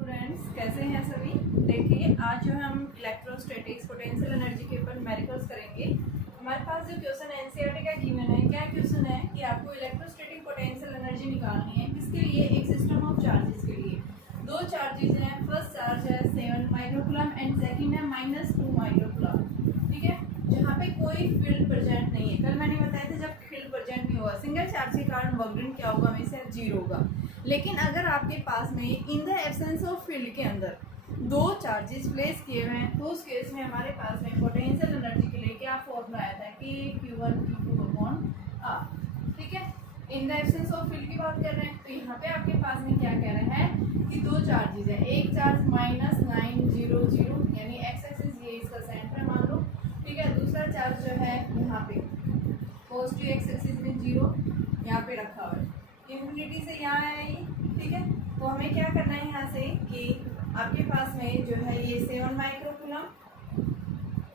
Students कैसे हैं सभी। देखिए आज जो है हम इलेक्ट्रोस्टैटिक्स पोटेंशियल एनर्जी के ऊपर न्यूमेरिकल्स करेंगे। हमारे पास जो क्वेश्चन एनसीईआरटी का गिवन है, क्या क्वेश्चन है कि आपको इलेक्ट्रोस्टैटिक पोटेंशियल एनर्जी निकालनी है। किसके लिए? एक सिस्टम ऑफ चार्जेस के लिए। दो चार्जेस हैं, फर्स्ट चार्ज है 7 माइक्रोकूलम एंड सेकंड है -2 माइक्रोकूलम। ठीक है, जहाँ पे कोई फील्ड प्रेजेंट नहीं है। कल मैंने बताया था जब फील्ड प्रेजेंट नहीं होगा सिंगल चार्ज के कारण वर्क डन क्या होगा, हमेशा 0 होगा। लेकिन अगर आपके पास में इन द एब्सेंस ऑफ फील्ड के अंदर दो चार्जेस प्लेस किए हुए हैं, तो उस केस में हमारे पास में पोटेंशियल एनर्जी के लिए क्या फॉर्मूला आया था कि Q1 Q2 अपॉन R। ठीक है, in the absence of field की बात कर रहे हैं, तो यहाँ पे आपके पास में क्या कह रहे हैं कि दो चार्जेस है। एक चार्ज -9 0 0 यानी एक्स एक्सिस ये इसका सेंटर मान लो। ठीक है, दूसरा चार्ज जो है यहाँ पे पॉजिटिव एक्स एक्सिस में 0 यहाँ पे रखा हुआ है, इन्फिनिटी से यहाँ है ये। ठीक है, तो हमें क्या करना है यहाँ से कि आपके पास में जो है ये 7 माइक्रोकूलम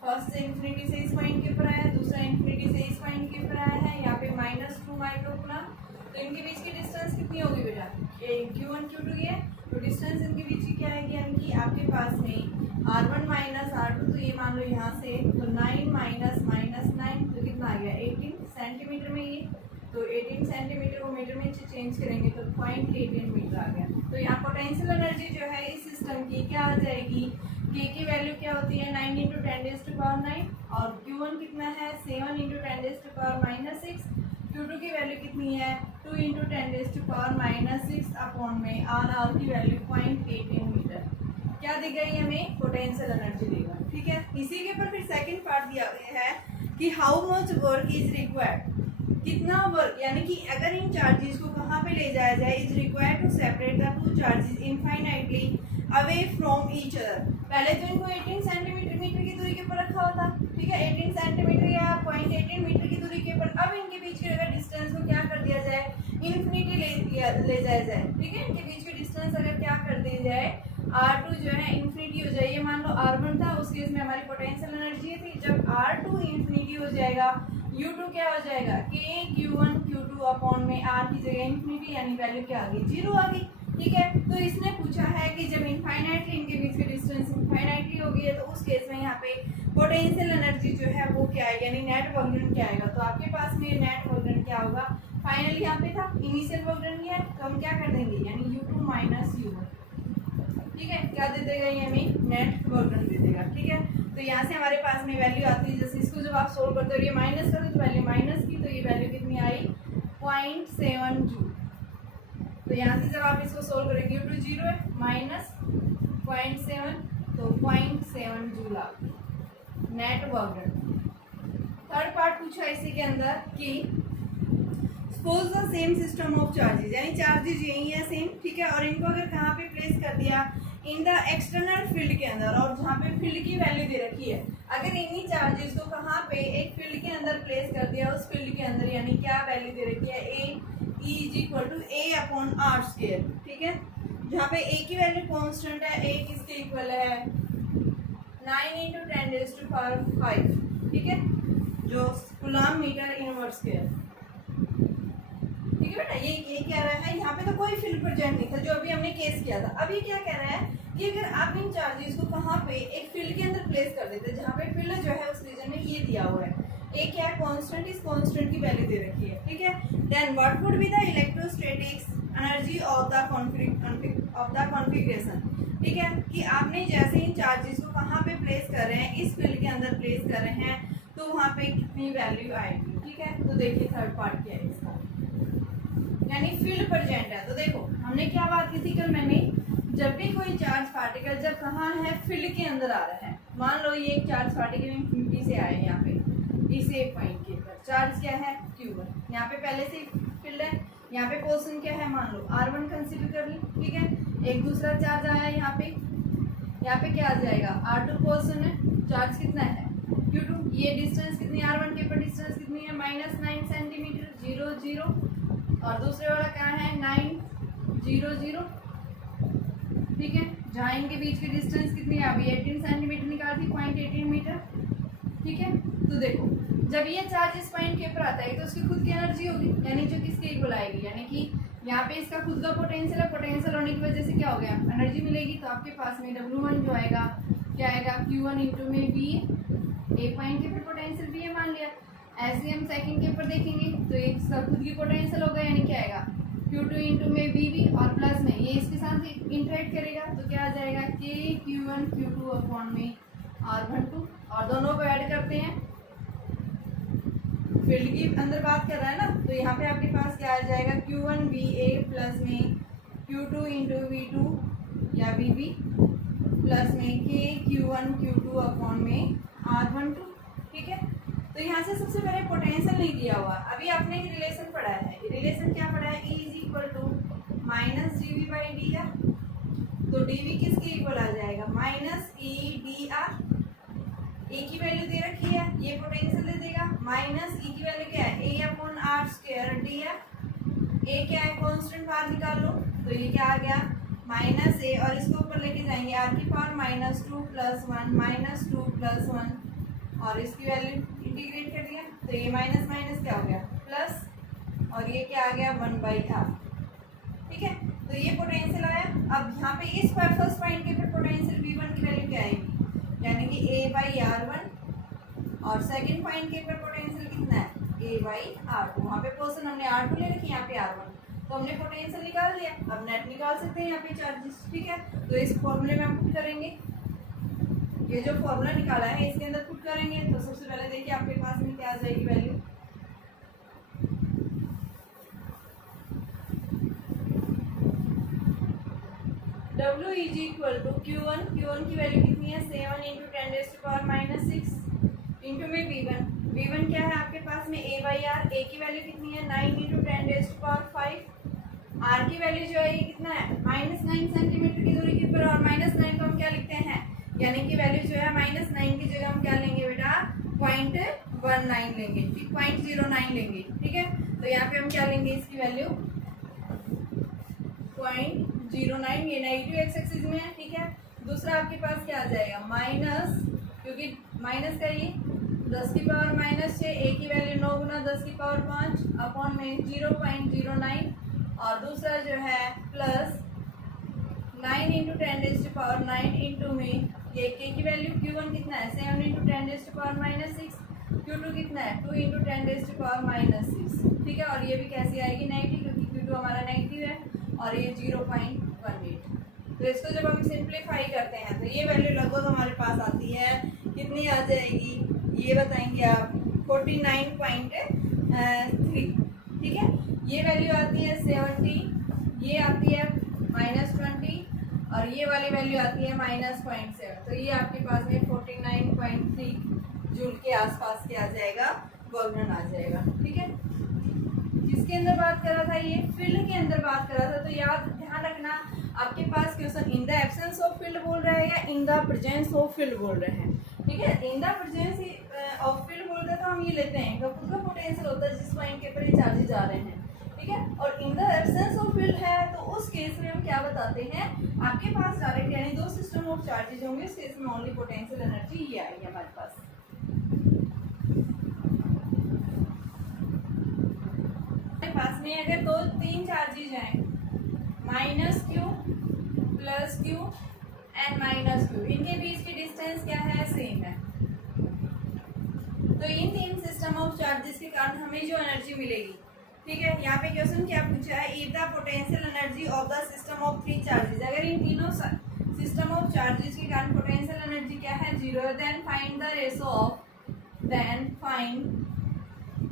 फर्स्ट से इन्फिनिटी से इस पॉइंट के ऊपर आया है, दूसरा इन्फिनिटी से इस पॉइंट के ऊपर आया है। यहाँ पे -2 माइक्रोकूलम, तो इनके बीच की डिस्टेंस कितनी होगी बेटा? Q1 Q2 है, तो डिस्टेंस इनके बीच की क्या है, यानी कि आपके पास में R1 R2, तो ये मान लो यहाँ से तो 9 -9 तो कितना आ गया 18 सेंटीमीटर में ये। तो 18 सेंटीमीटर को मीटर में चेंज करेंगे तो 0.18 मीटर आ गया। तो यहाँ पोटेंशियल एनर्जी जो है इस सिस्टम की क्या आ जाएगी, K की वैल्यू क्या होती है 9 × 10⁻9 और Q1 कितना है 7 × 10⁻6। Q2 की वैल्यू कितनी है 2 × 10⁻6 अपॉन में R की वैल्यू 0.18 मीटर। क्या दी गई हमें? पोटेंशियल एनर्जी देगा। ठीक है, इसी के ऊपर फिर सेकंड पार्ट दिया गया है कि how much work is required, कितना वर्क, यानी कि अगर इन चार्जेस को कहाँ पे ले जाया जाए, is required to separate the two charges infinitely away from each other. पहले तो इनको 18 सेंटीमीटर की दूरी के ऊपर रखा होता। ठीक है, 18 सेंटीमीटर या 0.18 मीटर की दूरी के ऊपर। अब इनके बीच के अगर डिस्टेंस को क्या कर दिया जाए, इन्फिनिटी ले जाया जाए। ठीक है, इनके बीच की डिस्टेंस अगर क्या कर दी जाए, R2 जो है इन्फिनिटी हो जाए। ये मान लो R1 था, उस केस में हमारी पोटेंशियल एनर्जी थी। जब R2 इन्फिनिटी हो जाएगा, U2 क्या हो जाएगा K Q1 Q2 अपॉन में R की जगह इन्फिनिटी, यानी वैल्यू क्या आ गई 0 आ गई। ठीक है, तो इसने पूछा है कि जब इनफाइनाइटली इनके बीच की डिस्टेंस इनफाइनाइटली हो गई है, तो उस केस में यहाँ पे पोटेंशियल एनर्जी जो है वो क्या है, यानी नेट वर्क डन क्या आएगा। तो आपके पास में नेट वर्क डन क्या होगा, फाइनली यहाँ पे था इनिशियल वर्क डन है, तो हम क्या कर देंगे यानी U2 - U1। ठीक है, क्या दे देगा ये हमें? नेट वर्क डन दे देगा। ठीक है, तो यहाँ से हमारे पास में वैल्यू आती है, जैसे इसको जब आप सोल्व करते हो ये माइनस करो तो वैल्यू माइनस की, तो ये वैल्यू कितनी आई 0.7 जूल। तो यहाँ से जब आप इसको सोल्व करेंगे U2 0 है -0.7 तो 0.7 जूल आ net work done. Third part पूछा इसी के अंदर कि suppose the same system of charges, यानी चार्जेस यही है सेम। ठीक है, और इनको अगर कहाँ पे प्लेस कर दिया, इन द एक्सटर्नल फील्ड के अंदर, और जहाँ पे फील्ड की वैल्यू दे रखी है, अगर इन्हीं चार्जेस को कहाँ पे एक फील्ड के अंदर प्लेस कर दिया, उस फील्ड के अंदर, यानी क्या वैल्यू दे रखी है A = A/R²। ठीक है, जहाँ पे A की वैल्यू कांस्टेंट है, A किसके इक्वल है 9 × 10⁵। ठीक है, जो कूलम मीटर इनवर्स के है। ठीक है बेटा, ये कह रहा है यहाँ पे तो कोई फील्ड प्रेजेंट नहीं था जो अभी हमने केस किया था। अब ये क्या कह रहा है कि अगर आप इन चार्जेस को कहाँ पे एक फील्ड के अंदर प्लेस कर देते, जहाँ पे फील्ड जो है उस रीजन में ये दिया हुआ है, एक क्या है कांस्टेंट, इस कांस्टेंट की वैल्यू दे रखी है। ठीक है, then what would be the electrostatics energy of the configuration. ठीक है, कि आपने जैसे इन चार्जेस को कहाँ पे प्लेस कर रहे हैं, इस फील्ड के अंदर प्लेस कर रहे हैं, तो वहाँ पे कितनी वैल्यू आएगी। ठीक है, तो देखिए थर्ड पार्ट क्या है इसका, यानी फील्ड प्रेजेंट है। तो देखो हमने क्या बात की थी कल मैंने, जब भी कोई चार्ज पार्टिकल जब कहाँ है फील्ड के अंदर आ रहा है, मान लो ये एक चार्ज पार्टिकल इन्फिनिटी से आए यहाँ पे इस एक पॉइंट के ऊपर, चार्ज क्या है Q1, यहाँ पे पहले से फील्ड है, यहाँ पे पोजीशन क्या है मान लो R1 कंसीडर कर ली। ठीक है, एक दूसरा चार्ज आया यहाँ पे क्या आ जाएगा R2 पोजीशन है, चार्ज कितना है Q2, ये डिस्टेंस कितनी R1 के ऊपर डिस्टेंस कितनी है -9 सेंटीमीटर 0 0, और दूसरे वाला क्या है 9 0 0। ठीक है, जहाँ इनके बीच की डिस्टेंस कितनी है, अभी 18 सेंटीमीटर निकालती 0.18 मीटर। ठीक है, तो देखो जब ये चार्ज इस पॉइंट के ऊपर आता है तो उसकी खुद की एनर्जी होगी, यानी जो किसके इक्वल आएगी, यानी कि यहाँ पे इसका खुद का पोटेंशियल है, पोटेंशियल होने की वजह से क्या हो गया, एनर्जी मिलेगी। तो आपके पास में W1 जो आएगा क्या आएगा, Q1 इंटू में V, ए पॉइंट के ऊपर पोटेंशियल भी है मान लिया। ऐसे हम सेकंड के ऊपर देखेंगे तो इसका खुद की पोटेंशियल होगा, यानी क्या आएगा Q2 इंटू में VB और प्लस में ये इसके साथ इंटरेक्ट करेगा तो क्या आ जाएगा K Q1 Q2 अपॉन में R12, और दोनों को ऐड करते हैं, फील्ड की अंदर बात कर रहा है ना, तो यहाँ पे आपके पास क्या आ जाएगा Q1 VA प्लस में Q2 इंटू V2 या VB प्लस में K Q1 Q2 अपॉन में R12। ठीक है, तो यहाँ से सबसे पहले पोटेंशियल नहीं दिया हुआ, अभी आपने रिलेशन पढ़ा है। रिलेशन क्या पढ़ा है, E is equal to minus D by D R. तो डी वी किसके इक्वल आ जाएगा, minus E D R. A की वैल्यू दे रखी है, ये पोटेंशियल दे देगा। माइनस ई की वैल्यू क्या है, A upon R square D R. A क्या है, कांस्टेंट बाहर निकाल लो, तो ये क्या आ गया माइनस ए, और इसको ऊपर लेके जाएंगे आर की पावर -2 + 1 -2 + 1, और इसकी वैल्यू इंटीग्रेट कर दिया तो ये माइनस माइनस क्या हो गया प्लस, और ये क्या आ गया 1/r। ठीक है, तो ये पोटेंशियल आया। अब यहाँ पे इस फर्स्ट पॉइंट के फिर पोटेंशियल V1 की वैल्यू क्या आएगी, यानी कि A/R1, और सेकंड पॉइंट के ऊपर पोटेंशियल कितना है A/R2। वहाँ पे पोर्शन हमने R2 ले रखी, यहाँ पे R1, तो हमने पोटेंशियल निकाल दिया। अब नेट निकाल सकते हैं यहाँ पे चार्जेस। ठीक है, तो इस फॉर्मूले में हम पुट करेंगे, ये जो फॉर्मूला निकाला है इसके अंदर पुट करेंगे। तो सबसे पहले देखिए आपके पास में क्या आ जाएगी value, W is equal to Q1 की वैल्यू कितनी है 7 इंटू 10⁻⁻6 इंटू में V1 क्या है आपके पास में A/R। A की वैल्यू कितनी है 9 इंटू 10⁵। R की वैल्यू जो है ये कितना है -9 सेंटीमीटर की दूरी के ऊपर, और -9 को हम क्या लिखते हैं, यानी कि वैल्यू जो है -9 की जगह हम क्या लेंगे बेटा 0.19 लेंगे, ठीक 0.09 लेंगे। ठीक है, तो यहाँ पे हम क्या लेंगे इसकी वैल्यू 0.09, ये नेगेटिव एक्स एक्सिस में है। ठीक है, दूसरा आपके पास क्या आ जाएगा माइनस, क्योंकि माइनस का ये 10 की पावर -6, ए की वैल्यू 9 गुना 10 की पावर 5 अपॉन में 0.09, और दूसरा जो है प्लस 9 इंटू 10⁻⁹ इंटू में ये के की वैल्यू Q1 कितना है 7 इंटू 10⁻⁻6, Q2 कितना है 2 इंटू 10⁻⁻6। ठीक है, और ये भी कैसी आएगी नेगेटिव, क्योंकि Q2 हमारा नेगेटिव है, और ये 0.18। तो इसको जब हम सिंप्लीफाई करते हैं तो ये वैल्यू लगभग हमारे पास आती है कितनी आ जाएगी, ये बताएंगे आप 49.3। ठीक है, ये वैल्यू आती है 70, ये आती है -20, और ये वाली वैल्यू आती है -0.7। तो ये आपके पास में 49.3 जूल के आसपास क्या आ जाएगा, वर्क डन आ जाएगा। ठीक है, जिसके अंदर बात कर रहा था ये फील्ड के अंदर बात कर रहा था, तो याद ध्यान रखना आपके पास question in the absence of field बोल रहा है या in the presence of field बोल रहे हैं। ठीक है, in the presence of field बोलते हैं तो हम ये लेते हैं कि खुद का पोटेंशियल होता है जिस पॉइंट के ऊपर ये चार्जेस जा रहे हैं। ठीक है, और इन द एब्सेंस ऑफ फील्ड है तो उस केस में हम क्या बताते हैं, आपके पास डायरेक्ट यानी दो सिस्टम ऑफ चार्जेस होंगे, उस केस में ओनली पोटेंशियल एनर्जी ये आएगी हमारे पास। पास में अगर 2-3 चार्जेज हैं -q +q एंड -q, इनके बीच की डिस्टेंस क्या है सेम है, तो इन तीन सिस्टम ऑफ चार्जेस के कारण हमें जो एनर्जी मिलेगी। ठीक है, यहाँ पे क्वेश्चन क्या पूछा है, if the potential energy of the system of 3 charges, अगर इन तीनों सिस्टम ऑफ चार्जेस के कारण पोटेंशियल एनर्जी क्या है 0, then find the ratio of, then find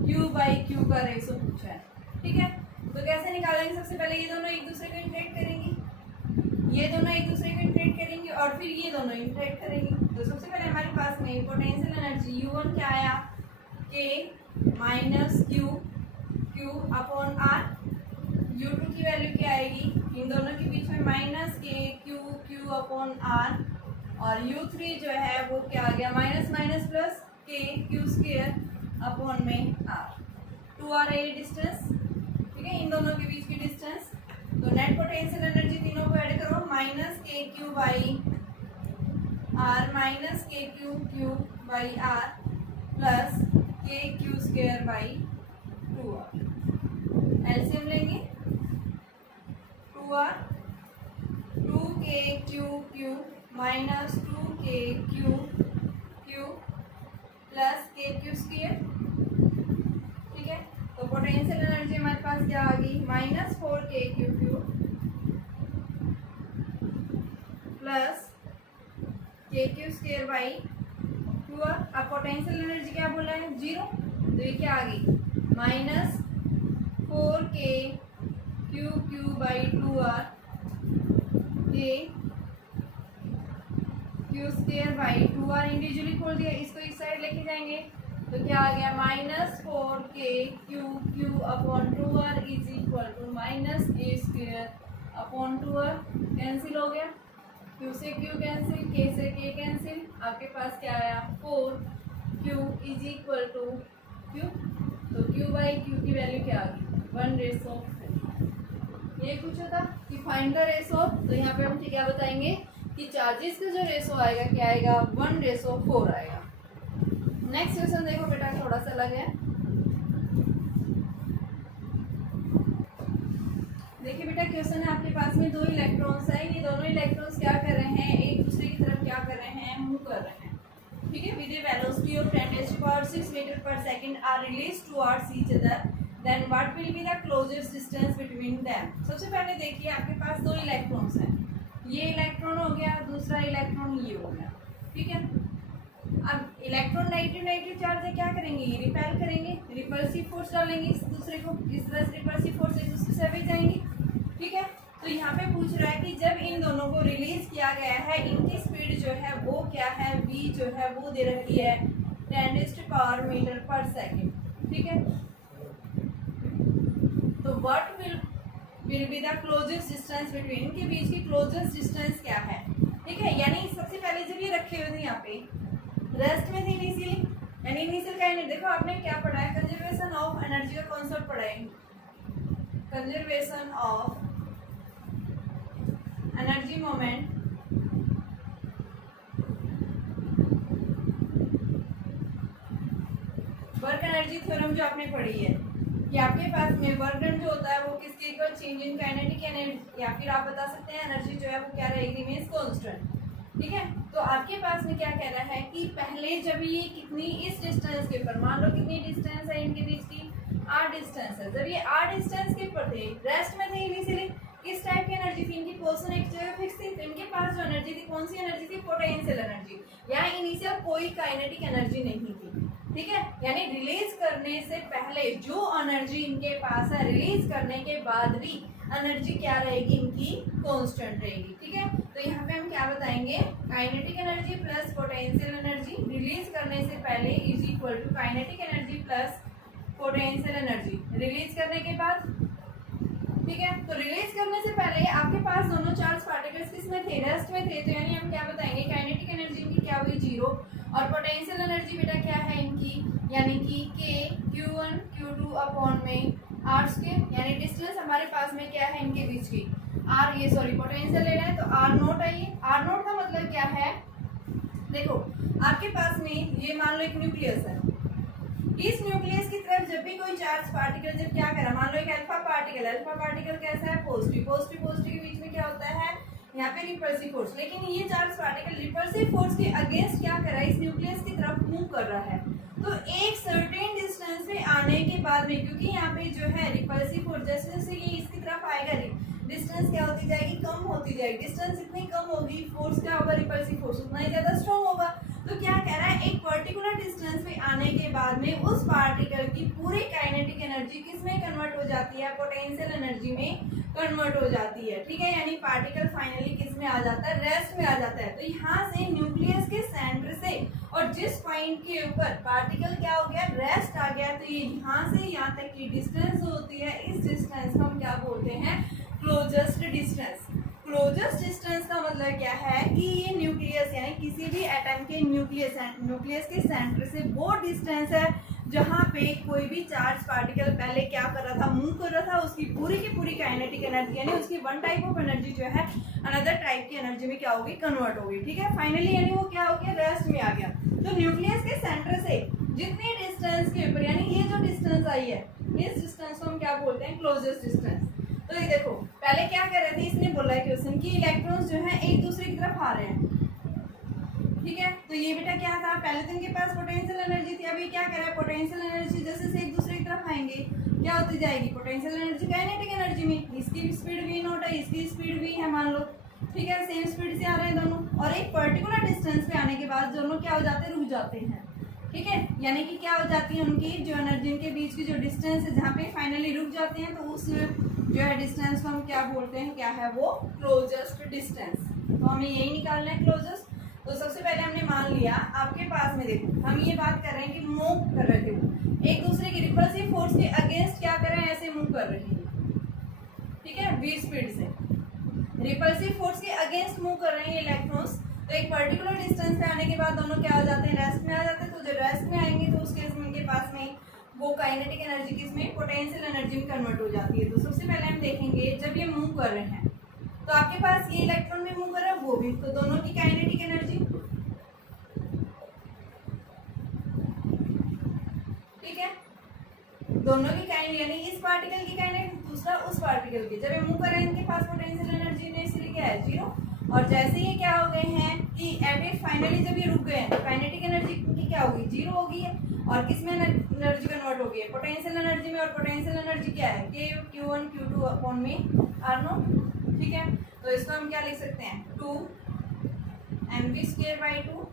Q/Q का रेशो पूछा है। ठीक है, तो कैसे निकालेंगे, सबसे पहले ये दोनों एक दूसरे को इंटरेक्ट करेंगे, ये दोनों एक दूसरे को इंटरेक्ट करेंगे, और फिर ये दोनों इंटरेक्ट करेंगे। तो सबसे पहले हमारे पास में पोटेंशियल एनर्जी U1 क्या आया K -Q upon R, U2 की वैल्यू क्या आएगी, इन दोनों के बीच में -K अपॉन R, और U3 जो है वो क्या आ गया माइनस प्लस KQ² अपॉन में R। 2R है ये डिस्टेंस। ठीक है, इन दोनों के बीच की डिस्टेंस, तो नेट पोटेंशियल एनर्जी तीनों को ऐड करो -KQ/R -KQ/R plus KQ² 2R। LCM लेंगे 2r 2k minus 2k plus k square. ठीक है, तो पोटेंशियल एनर्जी हमारे पास क्या आ गई, minus 4k plus k square by 2r। अब पोटेंशियल एनर्जी क्या बोला है, 0, तो ये क्या आ गई, माइनस 4k बाई 2r के Q square by 2r individually खोल दिया, इसको एक साइड लेके जाएंगे तो क्या आ गया, minus 4k upon 2r is equal to minus a square upon 2r। Cancel हो गया, q से q कैंसिल, k से k कैंसिल, आपके पास क्या आया 4q is equal to q। तो q बाई q की वैल्यू क्या आ गई, 1/4। ये पूछा था कि फाइंड द रेशो, तो यहाँ पे हम क्या बताएंगे कि चार्जेस का जो रेशो आएगा क्या आएगा, 1/4 आएगा। नेक्स्ट क्वेश्चन देखो बेटा, थोड़ा सा अलग है। देखिए बेटा, क्वेश्चन है आपके पास में 2 इलेक्ट्रॉन्स है, ये दोनों इलेक्ट्रॉन्स क्या कर रहे हैं, एक दूसरे की तरफ क्या कर रहे हैं, मूव कर रहे हैं। ठीक है, with a velocity of 10⁻⁶ metre per second are release towards each other, then what will be the closest distance between them. सबसे पहले देखिए आपके पास 2 इलेक्ट्रॉन्स हैं, ये इलेक्ट्रॉन हो गया, दूसरा इलेक्ट्रॉन ये हो गया। ठीक है, अब इलेक्ट्रॉन नेगेटिव चार्ज है, क्या करेंगे, ये रिपेल करेंगे, रिपल्सिव फोर्स डालेंगे इस दूसरे को, इस तरह से रिपल्सिव फोर्स एक दूसरे से हट जाएंगे। ठीक है, तो यहाँ पे पूछ रहा है कि जब इन दोनों को रिलीज किया गया है, इनकी स्पीड जो है वो क्या है, v जो है वो दे रखी है 10⁻⁻⁻ मीटर पर सेकंड। ठीक है, तो what will be the closest distance between, इनके बीच की क्लोजेस्ट डिस्टेंस क्या है। ठीक है, यानी सबसे पहले जब ये रखे हुए थे यहाँ पे रेस्ट में थी इनिशियली, यानी इनिशियल काइनेटिक, देखो आपने क्या पढ़ा है, कंजर्वेशन ऑफ एनर्जी का कॉन्सेप्ट पढ़ा है, conservation of energy moment work energy theorem जो आपने पढ़ी है कि आपके पास में वर्क डन जो होता है वो किसके equal, change in kinetic energy, या फिर आप बता सकते हैं एनर्जी जो है वो क्या रहेगी, रिमेन्स कांस्टेंट। ठीक है, तो आपके पास में क्या कह रहा है कि पहले जब ये कितनी इस डिस्टेंस के ऊपर, मान लो कितनी डिस्टेंस है इनके बीच की, r डिस्टेंस है, जब ये r डिस्टेंस के ऊपर थे, रेस्ट में थे इनिशियली, किस टाइप की एनर्जी थी, इनकी पोजीशन एक जगह फिक्स थी, तो इनके पास जो एनर्जी थी कौन सी एनर्जी थी, पोटेंशियल एनर्जी, या इनिशियल कोई काइनेटिक एनर्जी नहीं थी। ठीक है, यानी रिलीज करने से पहले जो एनर्जी इनके पास है, रिलीज करने के बाद भी एनर्जी क्या रहेगी, इनकी कांस्टेंट रहेगी। ठीक है, तो यहाँ पे हम क्या बताएंगे, kinetic energy plus potential energy release करने से पहले is equal to kinetic energy plus potential energy release करने के बाद। ठीक है, तो रिलीज करने से पहले आपके पास दोनों चार्ज पार्टिकल्स किसमें थे, रेस्ट में थे, तो यानी हम क्या बताएंगे, काइनेटिक एनर्जी इनकी क्या हुई, 0, और पोटेंशियल एनर्जी बेटा क्या है इनकी, यानी कि k q1 q2 अपॉन में r स्क्वायर, यानी डिस्टेंस हमारे पास में क्या है इनके बीच की r, ये सॉरी पोटेंशियल ले रहे हैं तो r0 है, ये r0 का मतलब क्या है, देखो आपके पास में ये मान लो एक न्यूक्लियस है, इस न्यूक्लियस की तरफ जब भी कोई चार्ज पार्टिकल जब क्या करा, मान लो एक अल्फा पार्टिकल कैसा है, पॉजिटिव के बीच में क्या होता है, यहाँ पे रिपल्सिव फोर्स, लेकिन ये चार्ज पार्टिकल रिपल्सिव फोर्स के अगेंस्ट क्या कर रहा है, इस न्यूक्लियस की तरफ मूव कर रहा है। तो एक सर्टेन डिस्टेंस पे आने के बाद में, क्योंकि यहाँ पे जो है रिपल्सिव फोर्स जैसे जैसे ये इसकी तरफ आएगा, डिस्टेंस क्या होती जाएगी, कम होती जाएगी, डिस्टेंस इतनी कम होगी, फोर्स क्या होगा, रिपल्सिव फोर्स उतना ही ज्यादा स्ट्रॉन्ग होगा। तो क्या कह रहा है, एक पर्टिकुलर डिस्टेंस पे आने के बाद में उस पार्टिकल की पूरी काइनेटिक एनर्जी किसमें कन्वर्ट हो जाती है, पोटेंशियल एनर्जी में कन्वर्ट हो जाती है। ठीक है, यानी पार्टिकल फाइनली किस में आ जाता है, रेस्ट में आ जाता है। तो यहाँ से न्यूक्लियस के सेंटर से और जिस पॉइंट के ऊपर पार्टिकल क्या हो गया, रेस्ट आ गया, तो ये यहाँ से यहाँ तक की डिस्टेंस होती है, इस डिस्टेंस को हम क्या बोलते हैं, क्लोजेस्ट डिस्टेंस। क्लोजेस्ट डिस्टेंस का मतलब क्या है कि ये न्यूक्लियस यानी किसी भी एटम के न्यूक्लियस के सेंटर से वो डिस्टेंस है जहाँ पे कोई भी चार्ज पार्टिकल पहले क्या कर रहा था, मूव कर रहा था, उसकी पूरी की पूरी काइनेटिक एनर्जी यानी उसकी वन टाइप ऑफ एनर्जी जो है अनदर टाइप की एनर्जी में क्या होगी, कन्वर्ट होगी। ठीक है, फाइनली यानी वो क्या हो गया, रेस्ट में आ गया। तो न्यूक्लियस के सेंटर से जितनी डिस्टेंस के ऊपर यानी ये जो डिस्टेंस आई है, इस डिस्टेंस को हम क्या बोलते हैं, क्लोजेस्ट डिस्टेंस। तो ये देखो पहले क्या कर रहे थे, इसने बोला है क्वेश्चन कि इलेक्ट्रॉन्स जो है एक दूसरे की तरफ आ रहे हैं, ठीक है। तो ये बेटा क्या था, पहले तो इनके पास पोटेंशियल एनर्जी थी, अभी क्या कर रहा है, पोटेंशियल एनर्जी जैसे से एक दूसरे की तरफ आएंगे क्या होती जाएगी, पोटेंशियल एनर्जी काइनेटिक एनर्जी में, इसकी स्पीड v नॉट है, इसकी स्पीड v है मान लो, ठीक है, सेम स्पीड से आ रहे हैं दोनों, और एक पर्टिकुलर डिस्टेंस पे आने के बाद दोनों क्या हो जाते हैं, रुक जाते हैं, ठीक है। यानी कि क्या हो जाती है, उनकी जो एनर्जी, उनके बीच की जो डिस्टेंस है जहाँ पे फाइनली रुक जाते हैं, तो उस जो है डिस्टेंस को हम क्या बोलते हैं, क्या है वो, क्लोजेस्ट डिस्टेंस। तो हमें यही निकालना है क्लोजेस्ट। तो सबसे पहले हमने मान लिया आपके पास में, देखो हम ये बात कर रहे हैं कि मूव कर रहे थे वो एक दूसरे की रिपल्सिव फोर्स के अगेंस्ट क्या कर रहे हैं, ऐसे मूव कर रहे हैं, ठीक है, v स्पीड से रिपल्सिव फोर्स के अगेंस्ट मूव कर रहे हैं इलेक्ट्रॉन्स। तो एक पर्टिकुलर डिस्टेंस पे आने के बाद दोनों क्या हो जाते हैं, रेस्ट में आ जाते हैं। तो जब रेस्ट में आएंगे तो उस केस में इनके पास में वो काइनेटिक एनर्जी किसमें, पोटेंशियल एनर्जी में कन्वर्ट हो जाती है। तो सबसे पहले हम देखेंगे जब ये मूव कर रहे हैं तो आपके पास ये इलेक्ट्रॉन भी मूव कर रहा है, वो भी, तो दोनों की काइनेटिक एनर्जी, ठीक है, दोनों की काइनेटिक यानी इस पार्टिकल की काइनेटिक, दूसरा उस पार्टिकल की, जब ये मूव कर रहे हैं इनके पास पोटेंशियल एनर्जी ने इसलिए क्या है, 0। और जैसे ही क्या हो गए हैं कि एट फाइनली जब ये रुक गए हैं तो काइनेटिक एनर्जी की क्या होगी, 0 होगी है, और किस में एनर्जी कन्वर्ट होगी है, पोटेंशियल एनर्जी में। और पोटेंशियल एनर्जी क्या है, के Q1 Q2 अपॉन में R0, ठीक है। तो इसको हम क्या लिख सकते हैं, 2 mv²/2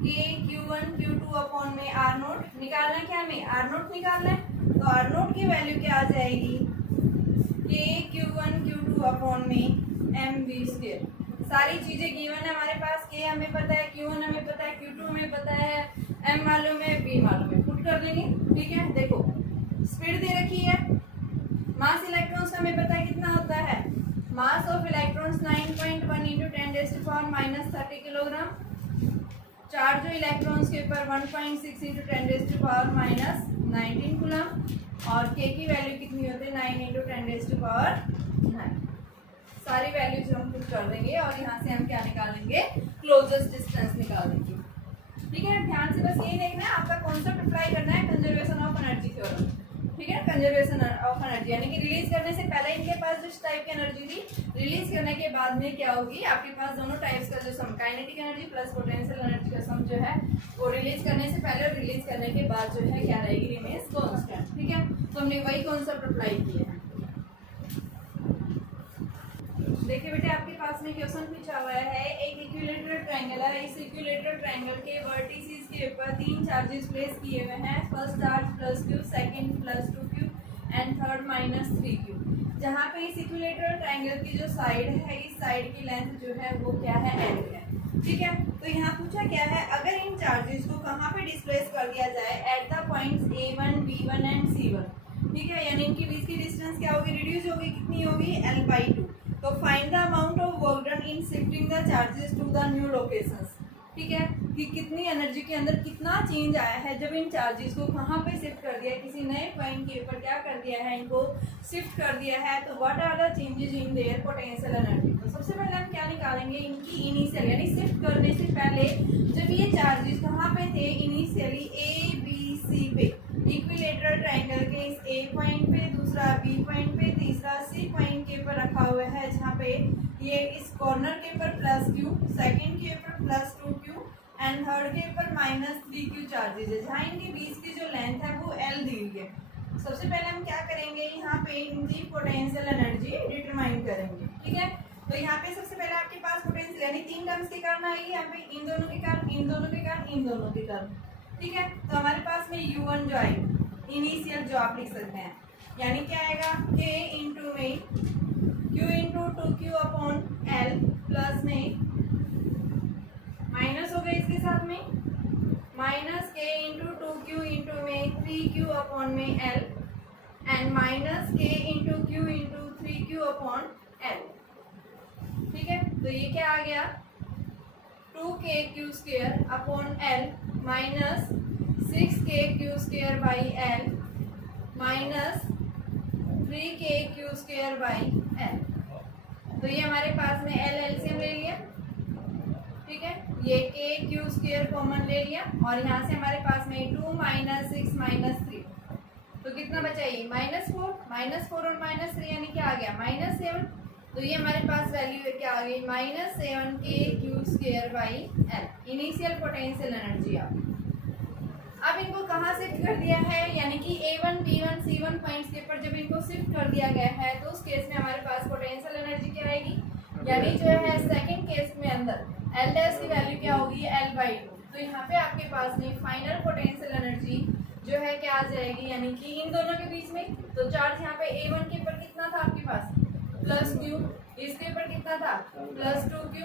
के Q1 Q2 अपॉन में R0। निकालना है क्या हमें, R0 निकालना है। तो R0 की वैल्यू क्या आ जाएगी, के Q1 Q2 अपॉन में mv²। सारी चीजें गिवन है हमारे पास, के हमें पता है, Q1 हमें पता है, Q2 हमें पता है, m मालूम है, v मालूम है, पुट कर देंगे, ठीक है। देखो स्पीड दे रखी है, मास इलेक्ट्रॉन्स का हमें पता है कितना होता है, mass of electrons 9.1 × 10⁻³ kilogram, charge जो इलेक्ट्रॉन्स के ऊपर 1.6 × 10⁻19 कूलम, और के की वैल्यू कितनी होती है, 9 × 10⁻9। सारी वैल्यूज हम पुट कर देंगे और यहाँ से हम क्या निकालेंगे, क्लोजेस्ट डिस्टेंस निकालेंगे, ठीक है। ध्यान से बस यही देखना है, आपका कॉन्सेप्ट अप्लाई करना है कंजर्वेशन ऑफ एनर्जी थ्योरम, ठीक है। कंजर्वेशन ऑफ एनर्जी यानी कि रिलीज करने से पहले इनके पास जिस टाइप की एनर्जी थी, रिलीज करने के बाद में क्या होगी, आपके पास दोनों टाइप्स का जो sum, kinetic energy plus potential energy का सम जो है वो रिलीज करने से पहले और रिलीज करने के बाद जो है क्या रहेगी, रिमेन्स कांस्टेंट, ठीक है। तो हमने वही कॉन्सेप्ट अप्लाई किया है। देखिए बेटे आपके पास में क्वेश्चन पूछा हुआ है, एक इक्विलेटरल ट्रायंगल है, इस इक्विलेटरल ट्रायंगल के वर्टिसेस के ऊपर 3 चार्जेस प्लेस किए हुए हैं, first charge +q, second +2q and third -3q। जहाँ पे इस इक्विलेटरल ट्रायंगल की जो साइड है, इस साइड की लेंथ जो है वो क्या है, l है, ठीक है। तो यहाँ पूछा क्या है, अगर इन चार्जेस को कहाँ पे डिस्प्लेस कर दिया जाए, at the points A1, B1 and C1, ठीक है, यानी इनके बीच की डिस्टेंस क्या होगी, रिड्यूस होगी, कितनी होगी, l/2। तो find the amount of work done in shifting the charges to the new locations, ठीक है, कि कितनी एनर्जी के अंदर कितना चेंज आया है जब इन चार्जेस को कहाँ पे शिफ्ट कर दिया है, किसी नए पॉइंट के ऊपर क्या कर दिया है, इनको शिफ्ट कर दिया है। तो what are the changes in their potential energy. तो सबसे पहले हम क्या निकालेंगे, इनकी इनिशियल यानी शिफ्ट करने से पहले जब ये चार्जेस कहाँ पे थे, इनिशियली A B C पे, इक्विलेटरल ट्रायंगल के इस A पॉइंट पे, दूसरा B पॉइंट पे, तीसरा C पॉइंट के ऊपर रखा हुआ है, जहाँ पे ये इस कॉर्नर के ऊपर +q, सेकंड के ऊपर +2q एंड थर्ड के ऊपर -3q चार्जेस है, जहाँ इनके बीच की जो लेंथ है वो l दी हुई है। सबसे पहले हम क्या करेंगे, यहाँ पे इनकी पोटेंशियल एनर्जी डिटरमाइन करेंगे, ठीक है। तो यहाँ पे सबसे पहले आपके पास पोटेंशियल यानी 3 टर्म्स के कारण आएगी, यहाँ पे इन दोनों के कारण, इन दोनों के कारण, इन दोनों के कारण, ठीक है। तो हमारे पास में U1 जो आएगी इनिशियल, जो आप लिख सकते हैं, यानी क्या आएगा, k इंटू में q into 2q upon l plus में माइनस हो गए इसके साथ में -k इंटू 2q इंटू में 3q अपॉन में l and -k into q into 3q upon l, ठीक है। तो ये क्या आ गया, 2kq² upon l minus 6kq²/l minus 3kq²/l। तो ये हमारे पास में l एलसीएम ले लिया, ठीक है, ये kq² कॉमन ले लिया और यहाँ से हमारे पास में 2 - 6 - 3, तो तो कितना बचा ये -4 और -3 यानी क्या आ गया -7। तो ये हमारे पास वैल्यू है क्या आ गई -7 kq² इनिशियल पोटेंशियल एनर्जी। अब इनको कहाँ शिफ्ट कर दिया है, यानी कि A1 B1 C1 पॉइंट्स के ऊपर जब इनको शिफ्ट कर दिया गया है तो उस केस में हमारे पास पोटेंशियल एनर्जी क्या आएगी, यानी जो है सेकंड केस में अंदर L डैश की वैल्यू क्या होगी L/2। तो यहाँ पे आपके पास में फाइनल पोटेंशियल एनर्जी जो है क्या आ जाएगी, यानी कि इन दोनों के बीच में तो चार्ज यहाँ पे A1 के ऊपर कितना था आपके पास +q, इसके ऊपर कितना था +2q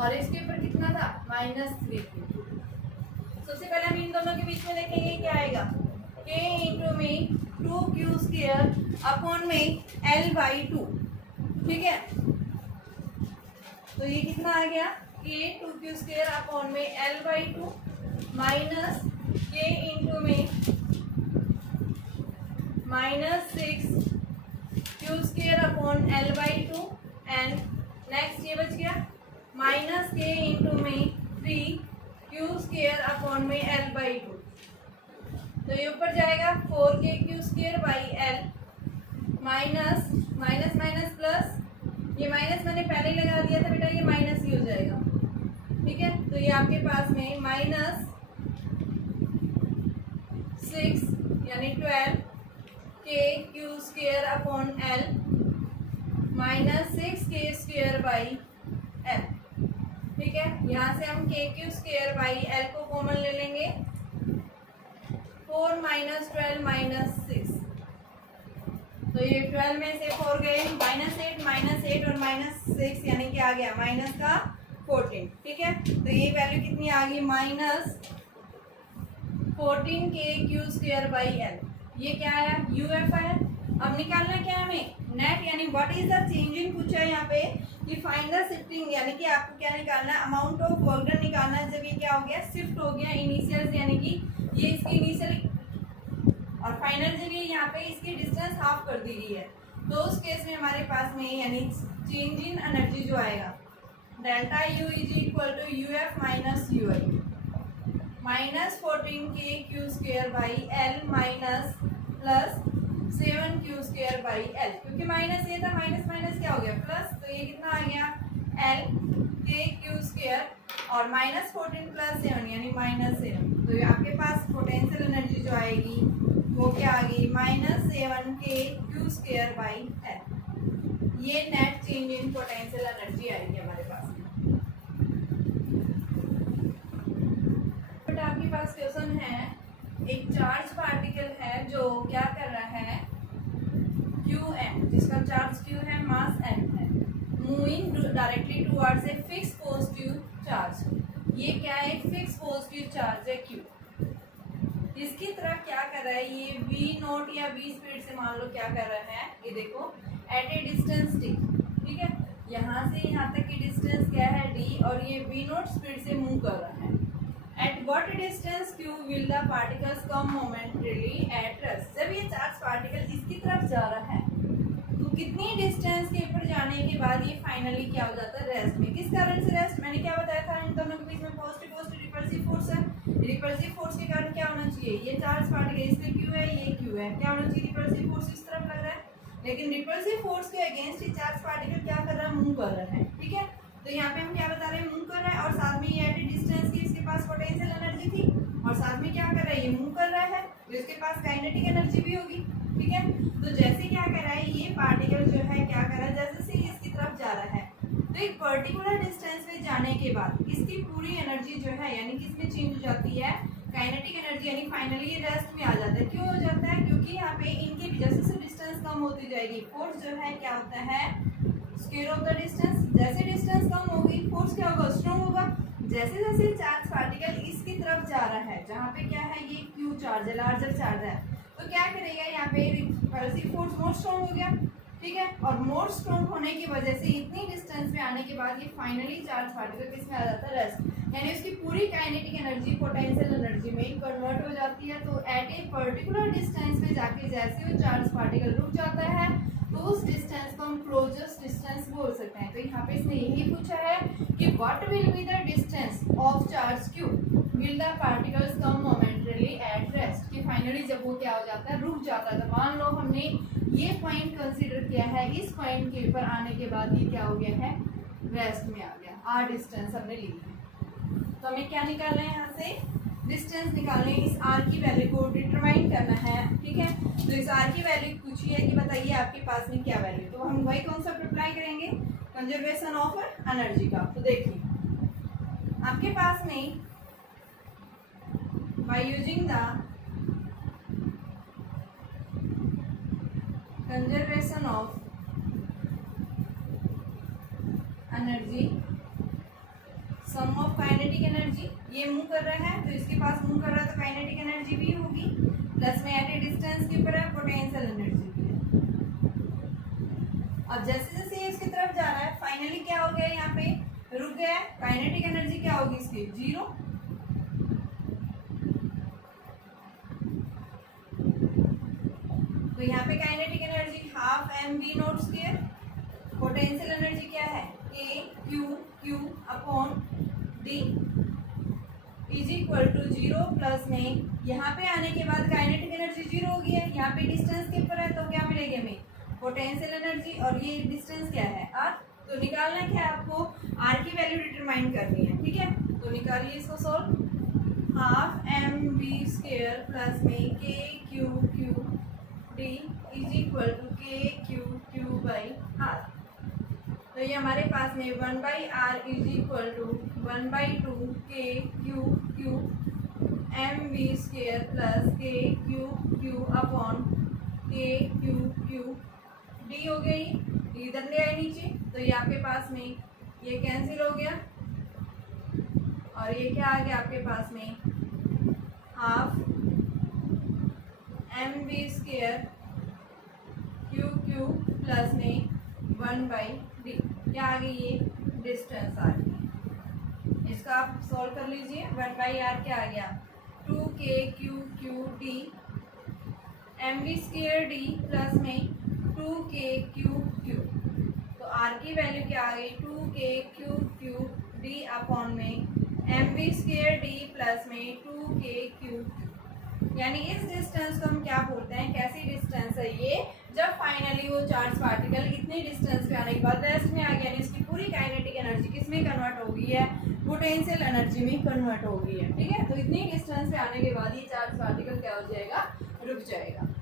और इसके ऊपर कितना था -3q। सबसे पहले हम इन दोनों के बीच में देखेंगे क्या आएगा k इंटू में 2q² अपॉन में L/2। ठीक है, तो ये कितना आ गया k 2q² अपॉन में L/2 माइनस k इंटू में -6q² upon L/2 and next ये बच गया -k इंटू में 3q² अपॉन में L/2। तो ये ऊपर जाएगा 4kq²/L माइनस माइनस प्लस, ये माइनस मैंने पहले ही लगा दिया था बेटा, ये माइनस ही हो जाएगा। ठीक है, तो ये आपके पास में -6 यानी 12 kq² अपॉन L -6k²/L। ठीक है, यहाँ से हम kq²/L को कॉमन ले लेंगे, 4 - 12 - 6। तो ये 12 में से 4 गए, -8 और -6 यानी कि आ गया -14। ठीक है, तो ये वैल्यू कितनी आ गई -14 kq²/L। ये क्या है UF है। अब निकालना क्या है हमें नेट, यानी व्हाट इज द चेंजिंग पूछा है यहाँ पे कि फाइंड द शिफ्टिंग, यानी कि आपको क्या निकालना है अमाउंट ऑफ वर्क डन निकालना है जब ये क्या हो गया शिफ्ट हो गया इनिशियल से, यानी कि ये इसकी इनिशियल और फाइनल जब ये यहाँ पे इसकी डिस्टेंस हाफ कर दी गई है तो उस केस में हमारे पास में यानी चेंज इन एनर्जी जो आएगा delta U is equal to UF minus UI -14 kq²/L minus plus 7q²/L, क्योंकि माइनस ये था माइनस माइनस क्या हो गया प्लस, तो ये कितना आ गया L kq² और -14 + 7 यानी -7। तो ये आपके पास पोटेंशियल एनर्जी जो आएगी वो क्या आ गई -7 kq²/L। ये net change in potential energy आएगी हमारे पास। बट आपके पास क्वेश्चन है, एक चार्ज पार्टिकल है जो क्या कर रहा है Qm, जिसका चार्ज Q है मास m है, moving directly towards a fix positive charge. ये क्या है एक फिक्स पॉजिटिव चार्ज है Q, इसकी तरफ क्या कर रहा है ये v0 या v स्पीड से मान लो क्या कर रहा है, ये देखो एट ए डिस्टेंस d। ठीक है, यहाँ से यहाँ तक की डिस्टेंस क्या है d और ये v0 स्पीड से मूव कर रहा है। At what distance q will the particles come momentarily at rest. जब ये चार्ज पार्टिकल इसकी तरफ जा रहा है तो कितनी डिस्टेंस के ऊपर जाने के बाद ये फाइनली क्या हो जाता है रेस्ट में। किस कारण से रेस्ट, मैंने क्या बताया था इन दोनों के बीच में पॉजिटिव रिपल्सिव फोर्स है। रिपल्सिव फोर्स के कारण क्या होना चाहिए, ये चार्ज पार्टिकल इस पे Q है ये Q है, क्या होना चाहिए रिपल्सिव फोर्स इस तरफ लग रहा है, लेकिन रिपल्सिव फोर्स के अगेंस्ट ये चार्ज पार्टिकल क्या कर रहा है मूव कर रहा है। ठीक है, तो यहाँ पे हम क्या बता रहे हैं मूव कर रहा है और साथ में ये एट ए डिस्टेंस की इसके पास पोटेंशियल एनर्जी थी और साथ में क्या कर रहा है ये मूव कर रहा है तो इसके पास काइनेटिक एनर्जी भी होगी। ठीक है, तो जैसे क्या कर रहा है ये पार्टिकल जो है क्या कर रहा है जैसे से इसकी तरफ जा रहा है तो एक पर्टिकुलर डिस्टेंस में जाने के बाद इसकी पूरी एनर्जी जो है यानी कि इसमें चेंज हो जाती है काइनेटिक एनर्जी, यानी फाइनली ये रेस्ट में आ जाता है। क्यों हो जाता है, क्योंकि यहाँ पे इनके जैसे से डिस्टेंस कम होती जाएगी फोर्स जो है क्या होता है स्क्वायर ऑफ द डिस्टेंस। जैसे डिस्टेंस कम होगी फोर्स क्या होगा स्ट्रॉन्ग होगा। जैसे जैसे चार्ज पार्टिकल इसकी तरफ जा रहा है जहाँ पे क्या है ये Q चार्ज है लार्जर चार्ज है तो क्या करेगा यहाँ पे रिपल्सिव फोर्स मोर स्ट्रॉन्ग हो गया। ठीक है, और मोर स्ट्रॉन्ग होने की वजह से इतनी डिस्टेंस में आने के बाद ये फाइनली चार्ज पार्टिकल किस में आ जाता है रेस्ट, यानी उसकी पूरी काइनेटिक एनर्जी पोटेंशियल एनर्जी में कन्वर्ट हो जाती है। तो एट ए पर्टिकुलर डिस्टेंस पे जाके जैसे वो चार्ज पार्टिकल रुक जाता है तो तो उस डिस्टेंस को हम क्लोजेस्ट डिस्टेंस बोल सकते हैं। तो यहाँ पे इसने यही पूछा है कि what will be the distance of charge q will the particles come momentarily at rest, कि फाइनली जब वो क्या हो जाता है, रुक जाता है। तो मान लो हमने ये पॉइंट कंसीडर किया है, इस पॉइंट के ऊपर आने के बाद ये क्या हो गया है, रेस्ट में आ गया। r डिस्टेंस हमने ली है। तो हमें क्या निकालना है, यहाँ से डिस्टेंस निकालने, इस r की वैल्यू को डिटरमाइन करना है, ठीक है। तो इस r की वैल्यू पूछी है कि बताइए आपके पास में क्या वैल्यू, तो हम वही कॉन्सेप्ट अप्लाई करेंगे कंजर्वेशन ऑफ एनर्जी का। तो देखिए आपके पास में by using the conservation of energy sum of kinetic energy, ये मूव कर रहा है तो इसके पास मूव कर रहा है तो काइनेटिक एनर्जी भी होगी, प्लस में एट ए डिस्टेंस के ऊपर है पोटेंशियल एनर्जी भी है। अब जैसे जैसे ये इसकी तरफ जा रहा है फाइनली क्या हो गया, यहाँ पे रुक गया है। काइनेटिक एनर्जी क्या होगी इसकी, 0। तो यहाँ पे kinetic energy half mv0 square, potential energy क्या है k q upon d is equal to 0, plus में यहाँ पे आने के बाद काइनेटिक एनर्जी 0 हो गई है, यहाँ पे डिस्टेंस के ऊपर है तो क्या मिलेगी हमें, पोटेंशियल एनर्जी, और ये डिस्टेंस क्या है r। तो निकालना क्या है आपको, r की वैल्यू डिटरमाइन करनी है, ठीक है। तो निकालिए इसको solve, half mv square plus में k q d is equal to k q by r। तो ये हमारे पास में 1/r is equal to 1/2 k q mv square plus k q upon k q d हो गई, इधर ले आए नीचे, तो ये आपके पास में ये कैंसिल हो गया, और ये क्या आ गया आपके पास में, half mv square q plus में 1/d, क्या आ गई, ये डिस्टेंस आ गई। इसका आप सॉल्व कर लीजिए, 1/r क्या आ गया, 2k q d mv square d plus में 2k q। तो r की वैल्यू क्या आ गई, 2k q d अपॉन में mv स्क्वायर d प्लस में 2k q। यानी इस डिस्टेंस को हम क्या बोलते हैं, कैसी डिस्टेंस है ये, जब फाइनली वो चार्ज पार्टिकल इतनी डिस्टेंस पे आने के बाद रेस्ट में आ गया, यानी इसकी पूरी काइनेटिक एनर्जी किस में कन्वर्ट हो गई है, पोटेंशियल एनर्जी में कन्वर्ट हो गई है, ठीक है। तो इतनी डिस्टेंस पे आने के बाद ये चार्ज पार्टिकल क्या हो जाएगा, रुक जाएगा।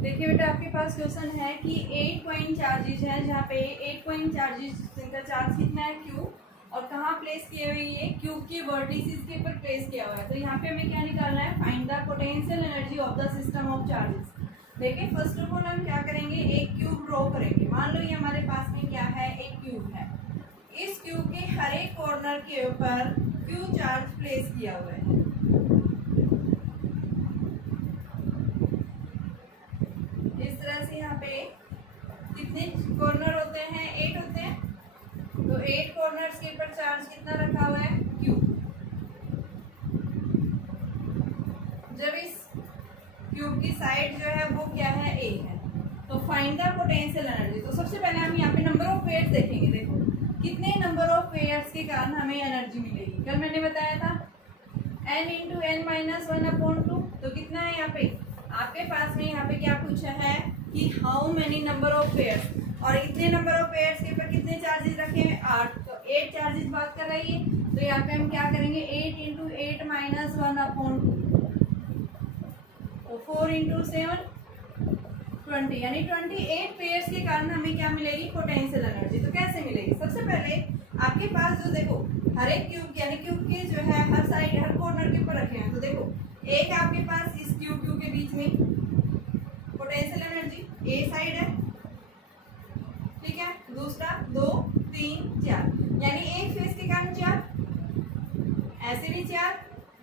देखिए बेटा आपके पास क्वेश्चन है कि 8 पॉइंट चार्जेस है, जहाँ पे 8 पॉइंट चार्जेस जिनका चार्ज कितना है q, और कहाँ प्लेस किए हुए, ये क्यूब के वर्टिसेस के ऊपर प्लेस किया हुआ है। तो यहाँ पे हमें क्या निकालना है, find the potential energy of the system of charges. देखिए फर्स्ट ऑफ ऑल हम क्या करेंगे, एक क्यूब ड्रॉ करेंगे। मान लो ये हमारे पास में क्या है, एक क्यूब है, इस क्यूब के हर एक कॉर्नर के ऊपर क्यू चार्ज प्लेस किया हुआ है। इस तरह से यहाँ पे कितने कॉर्नर होते हैं, 8 होते हैं, तो 8 कॉर्नर्स के ऊपर चार्ज कितना रखा हुआ है, क्यू। जब इस क्यूब की साइड जो है वो क्या है, ए है, तो फाइंड द पोटेंशियल एनर्जी। तो सबसे पहले हम यहाँ पे नंबर ऑफ पेयर्स देखेंगे। देखो कितने नंबर ऑफ पेयर्स के कारण हमें एनर्जी मिलेगी, कल मैंने बताया था n इंटू एन माइनस 1/2। तो कितना है यहाँ पे आपके पास में, यहाँ पे क्या पूछा है कि how many number of pairs, और इतने नंबर ऑफ पेयर्स के ऊपर कितने चार्जेस रखे हैं, 8। तो 8 चार्जेस बात कर रही है, तो यहाँ पे हम क्या करेंगे, 8 इंटू 8 माइनस 1/2, तो 4 इंटू 7 20, यानी 28 पेयर्स के कारण हमें क्या मिलेगी, पोटेंशियल एनर्जी। तो कैसे मिलेगी, सबसे पहले आपके पास जो देखो हर एक क्यूब यानी क्यूब के जो है हर साइड हर कॉर्नर के ऊपर रखे हैं, तो देखो एक आपके पास इस क्यूब के बीच में पोटेंशियल एनर्जी ए साइड है, ठीक है, दूसरा 2 3 4, यानी एक फेस के कारण 4, ऐसे भी 4,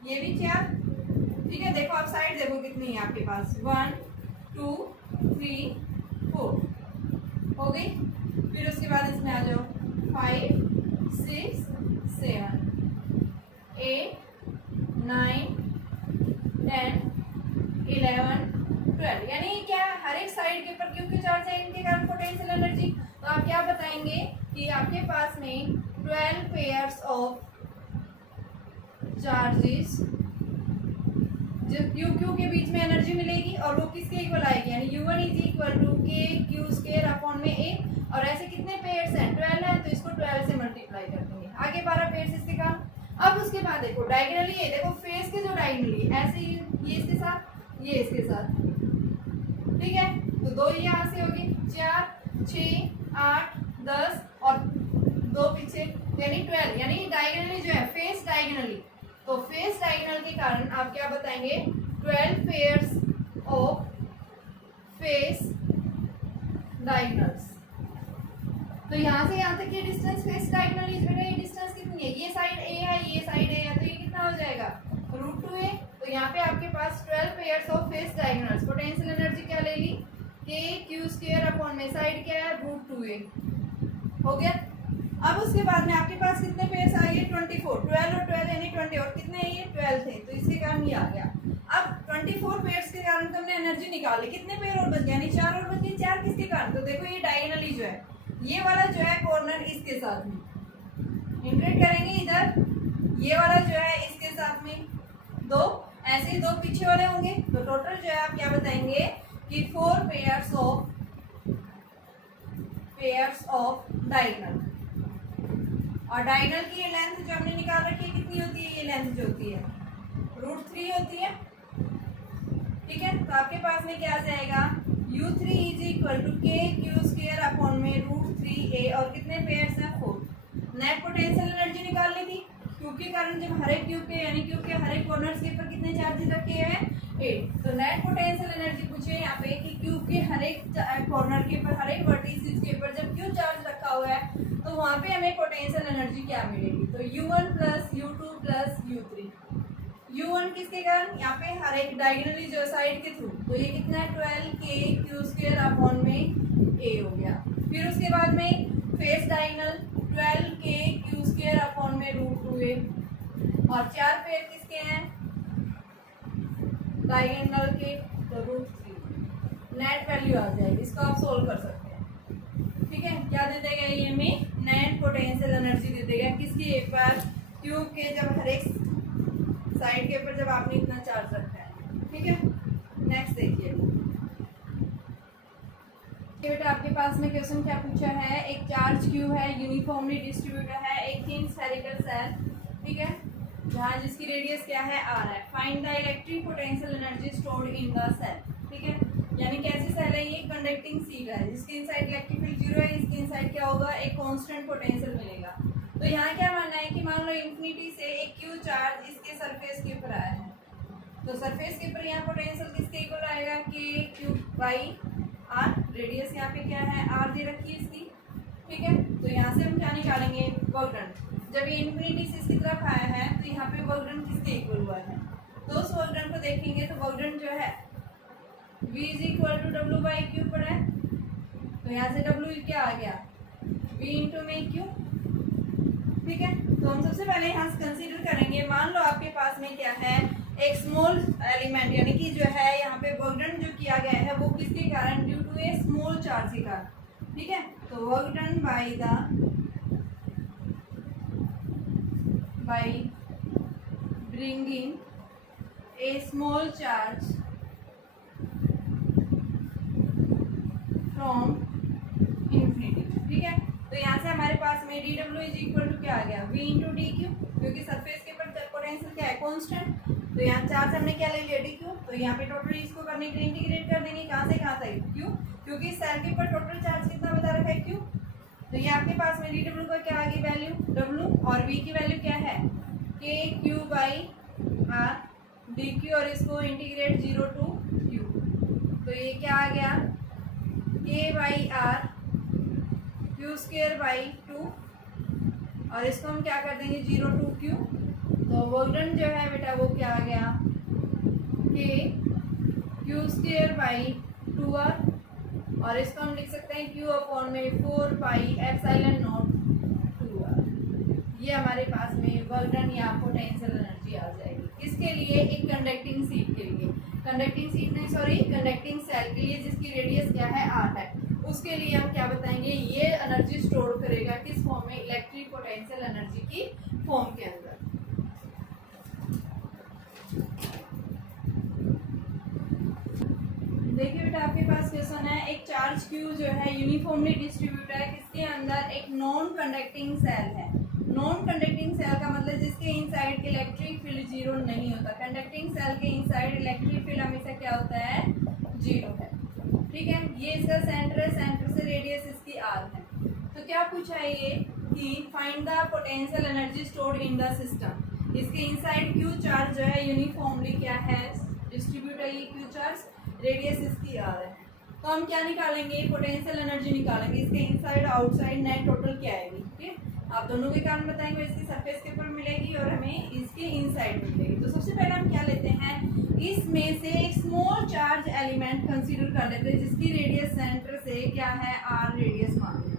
ये भी 4, ठीक है। देखो आप साइड देखो कितनी है आपके पास, 1 2 3 4 हो गई। फिर उसके बाद इसमें आ जाओ 5 6 7 8 9 के ऊपर क्यू क्यू चार्ज है, इनके कारण पोटेंशियल एनर्जी। तो आप क्या बताएंगे कि आपके पास में 12 पेयर्स ऑफ चार्जेस जो क्यू क्यू के बीच में एनर्जी मिलेगी और वो किसके इक्वल आएगी, यानी U1 इज इक्वल टू के क्यू स्क्वायर अपॉन में ए। और ऐसे कितने पेयर्स हैं, 12 है, तो इसको 12 से मल्टीप्लाई कर देंगे, आगे 12 पेयर्स इसके काम। अब उसके बाद देखो डायगोनली, ये देखो फेस के जो डायगोनली ऐसे ही ये इसके साथ, ये इसके साथ, ठीक है। तो 2 यहाँ से होगी, 4 6 8 10 और 2 पीछे, यानी 12, यानी डायगोनली जो है फेस डायगोनली। तो फेस डायगोनल के कारण आप क्या बताएंगे, 12 पेयर्स ऑफ फेस डायगोनल्स। तो यहाँ से यहाँ तक ये डिस्टेंस फेस डायगोनल इज बेटा, ये डिस्टेंस कितनी है, ये साइड ए है, ये साइड ए है, तो ये कितना हो जाएगा √2a। तो यहाँ पे आपके पास 12 pairs of face diagonals. Potential energy क्या ले ली, के क्यू स्क्वायर अपॉन में साइड क्या है √2a, हो गया। अब उसके बाद में आपके पास कितने पेयर्स आ गए, 24, 12 और 12 यानी 20, और कितने ये 12 थे, तो इसके कारण ये आ गया। अब 24 पेयर्स के कारण तुमने एनर्जी निकाली, कितने पेयर और बच गए, यानी 4 और बच गए, 4 किसके कारण, तो देखो ये डायगोनली जो है, ये वाला जो है कॉर्नर इसके साथ में इंटरेक्ट करेंगे इधर, ये वाला जो है इसके साथ में 2, ऐसे ही 2 पीछे वाले होंगे। तो टोटल जो है आप क्या बताएंगे कि 4 पेयर्स ऑफ डायगोनल। और डायगोनल की ये लेंथ जो हमने निकाल रखी है कितनी होती है, ये लेंथ जो होती है √3 होती है, ठीक है। तो आपके पास में क्या आ जाएगा, U3 इज इक्वल टू के क्यू स्क्वायर अपॉन में √3a, और कितने पेयर्स हैं 4। नेट पोटेंशियल एनर्जी निकाल ली थी, क्यू के कारण जब हर एक क्यू के, यानी क्यू के हर एक कॉर्नर्स के ऊपर कितने चार्जेस रखे हैं 8। तो नेट पोटेंशियल एनर्जी पूछे यहाँ पे कि क्यू के हर एक कॉर्नर के ऊपर, हर एक वर्टिसेस के ऊपर जब क्यू चार्ज रखा हुआ है तो वहाँ पे हमें पोटेंशियल एनर्जी क्या मिलेगी, तो U1 plus U2 plus U3। U1 किसके कारण, यहाँ पे हर एक डायगोनली जो साइड के थ्रू, तो ये कितना है 12 के क्यू स्क्वायर अपॉन में a हो गया। फिर उसके बाद में फेस डायगोनल 12 के क्यू स्क्वायर अपॉन में √2a, और 4 पेयर किसके हैं डायगोनल के, तो √3। नेट वैल्यू आ जाएगी, इसको आप सोल्व कर सकते हैं, ठीक है। क्या दे देगा ये हमें, नेट पोटेंशियल एनर्जी दे देगा किसके ऊपर, क्यूब के जब हर एक साइड के ऊपर जब आपने इतना चार्ज रखा है, ठीक है। नेक्स्ट देखिए बेटा, आपके पास में क्वेश्चन क्या पूछा है, एक चार्ज क्यू है, यूनिफॉर्मली डिस्ट्रीब्यूटेड है, एक थिन स्फेरिकल सेल, ठीक है, जहाँ जिसकी रेडियस क्या है r है। Find the electric potential energy stored in the cell, ठीक है। यानी कैसी सेल है, ये कंडक्टिंग सील है जिसके इनसाइड इलेक्ट्रिक फील्ड 0 है, इसके इनसाइड क्या होगा, एक कांस्टेंट पोटेंशियल मिलेगा। तो यहाँ क्या मानना है कि मान लो इंफिनिटी से एक क्यू चार्ज इसके सरफेस के ऊपर आया है, तो सरफेस के ऊपर यहाँ पोटेंशियल किसके इक्वल आएगा, के क्यू बाई आर। रेडियस यहाँ पे क्या है r दे रखी है इसकी, ठीक है। तो यहाँ से हम क्या निकालेंगे, वर्क डन। जब ये इंफिनिटी से इसकी तरफ आया है तो यहाँ पे वर्क डन किसके इक्वल हुआ है, तो उस वर्क डन को देखेंगे तो वर्क डन जो है v is equal to W by Q पड़ा है। तो यहाँ से w क्या आ गया, v इंटू में क्यू, ठीक है। तो हम सबसे पहले यहाँ से कंसीडर करेंगे, मान लो आपके पास में क्या है, एक स्मॉल एलिमेंट, यानी कि जो है यहाँ पे वर्क डन जो किया गया है वो किसके कारण, due to a small charge के कारण, ठीक है। तो work done by bringing a small charge from infinity, ठीक है। तो यहाँ से हमारे पास में dw इज इक्वल टू क्या आ गया, v इंटू डी क्यू, क्योंकि सरफेस के ऊपर पोटेंशियल क्या है, कांस्टेंट। तो यहाँ चार्ज हमने क्या ले लिया, dq। तो यहाँ पे टोटल इसको करने के लिए इंटीग्रेट कर देंगे, कहाँ से कहाँ तक, q, क्योंकि सेल के ऊपर टोटल चार्ज कितना बता रखा है, q। तो ये आपके पास में dw का क्या आ गई वैल्यू, w, और v की वैल्यू क्या है, k q by r dq, और इसको इंटीग्रेट 0 टू q। तो ये क्या आ गया, k by r Q square by 2, और इसको हम क्या कर देंगे 0 टू q। तो वर्क डन जो है बेटा वो क्या आ गया, k Q square by 2r, और इसको हम लिख सकते हैं q अपॉन में 4 पाई एप्सिलॉन नॉट 2r। ये हमारे पास में वर्क डन या पोटेंशियल एनर्जी आ जाएगी, किसके लिए, एक कंडक्टिंग सीट के लिए। कंडक्टिंग सेल के लिए जिसकी रेडियस क्या है r है, उसके लिए हम क्या बताएंगे, ये एनर्जी स्टोर करेगा किस फॉर्म में, इलेक्ट्रिक पोटेंशियल एनर्जी की फॉर्म के अंदर। देखिए बेटा आपके पास क्वेश्चन है, एक चार्ज Q जो है यूनिफॉर्मली डिस्ट्रीब्यूट है किसके अंदर, एक नॉन कंडक्टिंग सेल है। नॉन कंडक्टिंग सेल का मतलब जिसके इनसाइड इलेक्ट्रिक फील्ड जीरो नहीं होता। कंडक्टिंग सेल के इनसाइड इलेक्ट्रिक फील्ड हमेशा क्या होता है, जीरो है। ठीक है, ये इसका सेंटर है, सेंटर से रेडियस इसकी r है। तो क्या पूछा है ये कि find the potential energy stored in the system. इसके इनसाइड Q चार्ज जो है यूनिफॉर्मली क्या है, डिस्ट्रीब्यूट है ये Q चार्ज, रेडियस इसकी r है। तो हम क्या निकालेंगे, पोटेंशियल एनर्जी निकालेंगे। इसके इनसाइड आउटसाइड नेट टोटल क्या आएगी, ठीक है, आप दोनों के कारण बताएंगे। इसकी सरफेस के ऊपर मिलेगी और हमें इसके इनसाइड मिलेगी। तो सबसे पहले हम क्या लेते हैं, इसमें से एक स्मॉल चार्ज एलिमेंट कंसीडर कर लेते हैं जिसकी रेडियस सेंटर से क्या है, r रेडियस मान लें।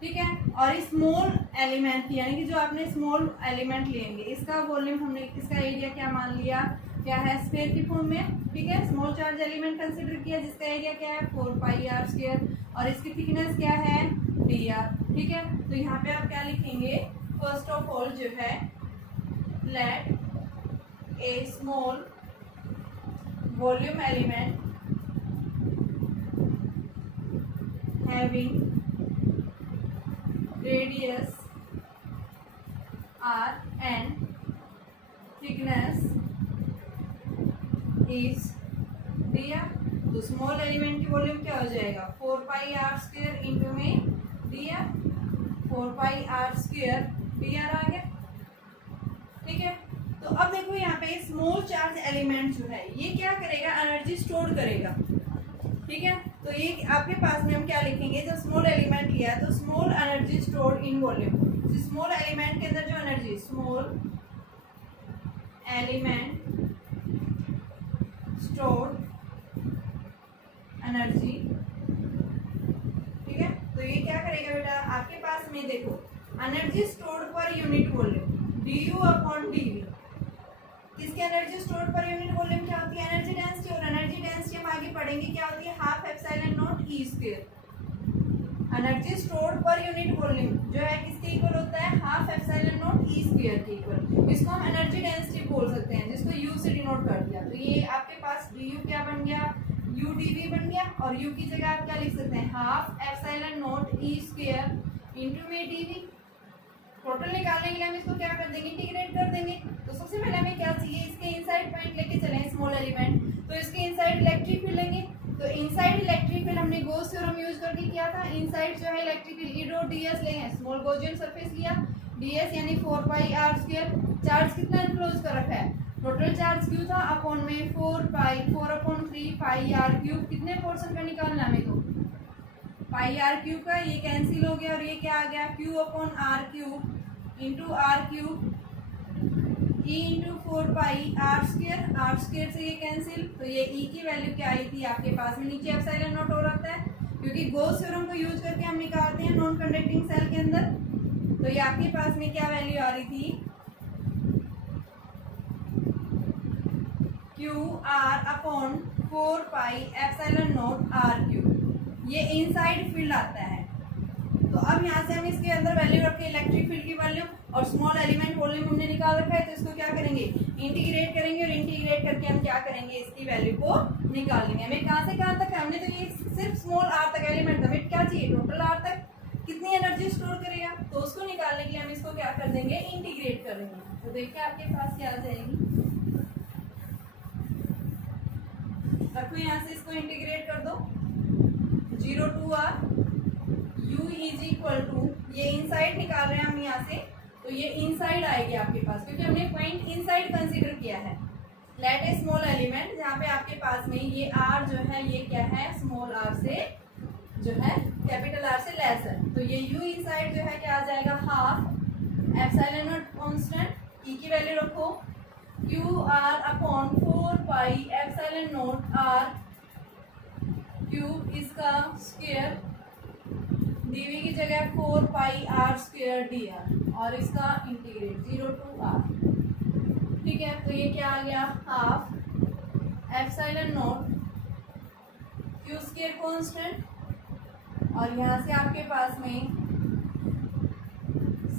ठीक है, और स्मॉल एलिमेंट यानी कि जो आपने स्मॉल एलिमेंट लेंगे, इसका वॉल्यूम हमने, इसका एरिया क्या मान लिया, क्या है, स्फीयर की फॉर्म में। ठीक है, स्मॉल चार्ज एलिमेंट कंसीडर किया जिसका एरिया क्या है 4πr² और इसकी थिकनेस क्या है dr। ठीक है, तो यहाँ पे आप क्या लिखेंगे, फर्स्ट ऑफ ऑल जो है, let a small volume element having radius r and thickness is दिया। तो स्मॉल एलिमेंट की वॉल्यूम क्या हो जाएगा, 4πr² इंटू में दिया, 4πr² dr आ गया। ठीक है, तो अब देखो यहाँ पे स्मॉल चार्ज एलिमेंट जो है ये क्या करेगा, एनर्जी स्टोर करेगा। ठीक है, तो ये आपके पास में हम क्या लिखेंगे, जब स्मॉल एलिमेंट लिया है तो small energy stored in volume. Small element के अंदर जो energy, small element stored energy. ठीक है, तो ये क्या करेगा बेटा, आपके पास में देखो energy stored per unit volume du/dv। किसकी energy stored per unit volume क्या होती है, एनर्जी डेंसिटी। और एनर्जी डेंसिटी हम आगे पढ़ेंगे क्या होती है, ½ε0 E²। Energy stored per unit volume जो है किसके इक्वल होता है, ½ ε0 E² के इक्वल। इसको हम एनर्जी डेंसिटी बोल सकते हैं, जिसको U से डिनोट कर दिया। तो ये आपके पास du क्या बन गया, udv बन गया। और u की जगह आप क्या लिख सकते हैं, ½ ε0 E² इंटू में dv। टोटल निकालने के लिए हम इसको क्या कर देंगे, इंटीग्रेट कर देंगे। तो सबसे पहले हमें क्या चाहिए, इसके इनसाइड पॉइंट लेके चले स्मॉल एलिमेंट, तो इसके इनसाइड इलेक्ट्रिक फील्ड लेंगे। तो इनसाइड इलेक्ट्रिक फील्ड हमने गॉस थ्योरम यूज करके किया था। इनसाइड जो है इलेक्ट्रिक फील्ड E.ds लेंगे, स्मॉल गॉसियन सरफेस लिया, ds यानी 4πr²। चार्ज कितना एनक्लोज कर रखा है, टोटल चार्ज Q था अपॉन में 4/3 πr³। कितने पोर्शन का निकालना हमें, तो πr³ का ये कैंसिल हो गया और ये क्या आ गया, Q/r³ into r³ E into 4πr²। r² से ये कैंसिल, तो ये E की वैल्यू क्या आई थी आपके पास में, नीचे ε0 हो रखता है क्योंकि गॉस थ्योरम को यूज करके हम निकालते हैं नॉन कंडक्टिंग सेल के अंदर। तो ये आपके पास में क्या वैल्यू आ रही थी, QR/4πε0r³। ये इनसाइड फील्ड आता है। तो अब यहाँ से हम इसके अंदर वैल्यू रखें इलेक्ट्रिक फील्ड की वैल्यू, और स्मॉल एलिमेंट वॉल्यूम हमने निकाल रखा है, तो इसको क्या करेंगे, इंटीग्रेट करेंगे। और इंटीग्रेट करके हम क्या करेंगे, इसकी वैल्यू को निकाल लेंगे। हमें कहाँ से कहाँ तक, हमने तो ये सिर्फ स्मॉल r तक एलिमेंट, हमें क्या चाहिए, टोटल r तक कितनी एनर्जी स्टोर करेगा। तो उसको निकालने के लिए हम इसको क्या कर देंगे, इंटीग्रेट कर देंगे। तो देखिए आपके पास क्या आ जाएगी, रखो यहाँ से इसको इंटीग्रेट कर दो, 0 to r u is equal to, ये इनसाइड निकाल रहे हैं हम यहाँ से, तो ये इनसाइड आएगी आपके पास क्योंकि हमने पॉइंट इनसाइड कंसीडर किया है। लेट ए स्मॉल एलिमेंट, जहाँ पे आपके पास में ये r जो है ये क्या है, स्मॉल r से जो है कैपिटल R से लेस है। तो ये u इनसाइड जो है क्या आ जाएगा, ½ ε0 कांस्टेंट, E की वैल्यू रखो, QR/4πε0r³ इसका स्क्वायर, dv की जगह 4πr² dr और इसका इंटीग्रेट 0 to r। ठीक है, तो ये क्या आ गया, epsilon not Q square constant, और यहाँ से आपके पास में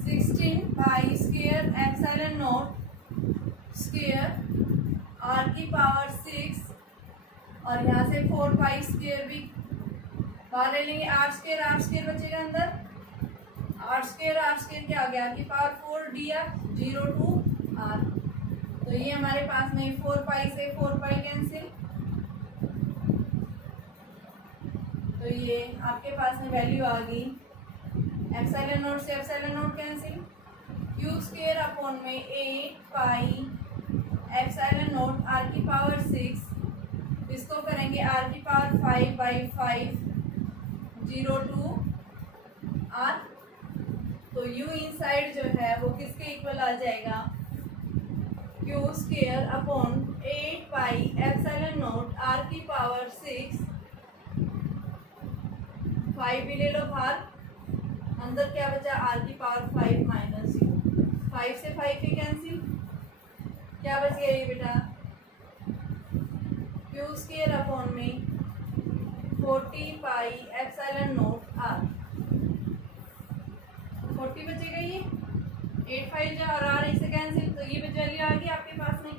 16 pi square epsilon not square R की पावर 6, और यहाँ से 4 पाई स्क्वायर भी बाहर ले लेंगे। आर स्क्वायर बचेगा अंदर, आर स्क्वायर क्या आ गया, आर की power 4 D R 0 to R. तो ये हमारे पास में 4 पाई से 4 पाई कैंसिल, तो ये आपके पास में वैल्यू आ गई एप्सिलॉन नॉट से epsilon not cancel, Q square upon में 8 पाई एप्सिलॉन नॉट आर की पावर 6, इसको करेंगे आर की पावर 5/5 0 टू आर। तो u इनसाइड जो है वो किसके इक्वल आ जाएगा, Q square upon 8 pi epsilon not R की पावर 6, 5 भी ले लो बाहर, अंदर क्या बचा आर की पावर 5 माइनस यू, 5 से 5 भी कैंसिल, क्या बच गया ये बेटा, क्यू स्क्वायर अपॉन में 40 पाई एप्सिलॉन नॉट आर, 40 बचेगा ये, 8 5 जो और आर इसे कैंसिल, तो ये वैल्यू आ गई आपके पास में।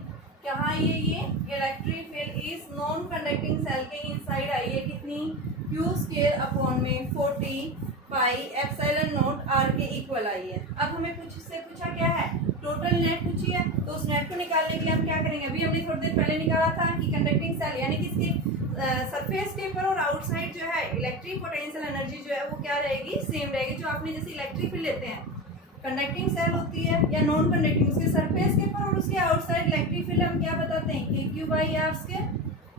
कहाँ ये इलेक्ट्रिक फील्ड इस नॉन कंडक्टिंग सेल के इनसाइड आई है कितनी, क्यू स्क्वायर अपॉन में 40 पाई एप्सिलॉन नॉट आर के इक्वल आई है। अब हमें पूछा क्या है, टोटल नेट पूछी है, तो उस नेट को निकालने के लिए हम क्या करेंगे, अभी हमने थोड़ी देर पहले निकाला था कि कंडक्टिंग सेल यानी किसके सरफेस के ऊपर और आउटसाइड जो है इलेक्ट्रिक पोटेंशियल एनर्जी जो है वो क्या रहेगी, सेम रहेगी। जो आपने जैसे इलेक्ट्रिक फील्ड लेते हैं, कंडक्टिंग सेल होती है या नॉन कंडक्टिंग, उसके सरफेस के ऊपर और उसके आउटसाइड इलेक्ट्रिक फील्ड हम क्या बताते हैं कि क्यू बाई आर स्क्वायर,